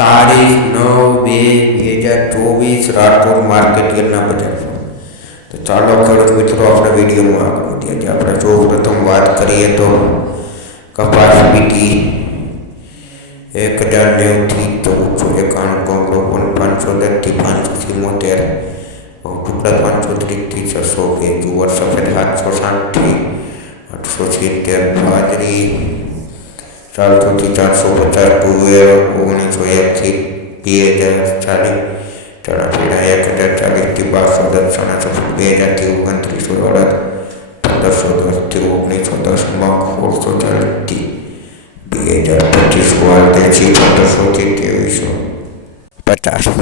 તારીખ 9/2/2024 રાજકોટ માર્કેટ યાર્ડના બજાર. તો ચાલો ખેડૂત મિત્રો આપણે વિડીયોમાં આગળ વધીએ. આપણે સૌ પ્રથમ વાત કરીએ તો કપાસ બીટી 1090 થી 1491, કોંગડો 510 થી 577, ટુકડા 530 થી 602, જુવાર સફેદ 760 થી 870, બાજરી 400 થી 450, તુવેર 1901 થી 2040, ચણા પીળા 1040 થી 1210, ચણા સફેદ 2000 થી 2918, 1510 થી 1910, મગ 1640 થી 2025, ગુવાર દેશી 1500 થી 2350.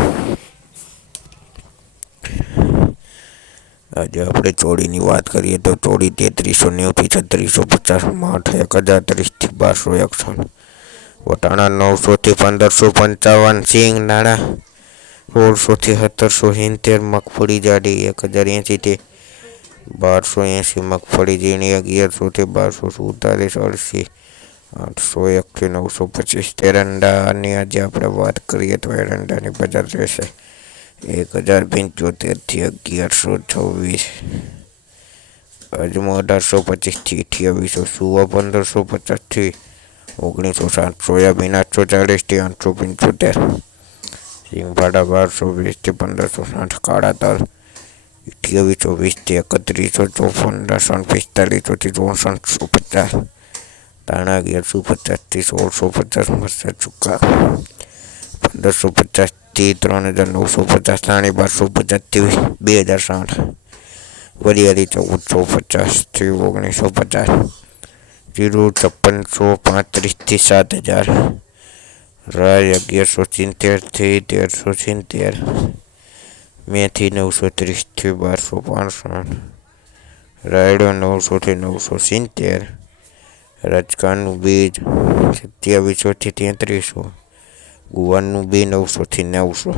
આજે આપણે ચોળીની વાત કરીએ તો ચોળી 3390 થી 3650, માઠ 1030 થી 1261, વટાણા 900 થી 1555, સિંગ નાણા 1600 થી 1770, મગફળી જાડી 1080 થી 1280, મગફળી ઝીણી 1100 થી 1247, અળસી 801 થી 925. એરંડાની આજે આપણે વાત કરીએ તો એરંડાની બજાર રહેશે 1075 થી 1126, અજમો 1825 થી 2800, સુવા 1550 થી 1960, સોયાબીન 840 થી 875, સિંગભાડા 1220 થી 1560, કાળા તલ 2820 થી 3154, લસણ 4500 થી 6450, ધાણા 1150 થી 1650, મરચાં ચૂકા 1550 થી 3950, ધાણી 1250 થી 2060, વરિયાળી 1450 થી 1950, જીરું 5635 થી 7000, રાઈ 1170 થી 1370, મેથી 930 થી 1265, રાયડો 900 થી 970, રજકાનું બીજ 2700 થી 3300, ગુવારનું બી 900 થી 900.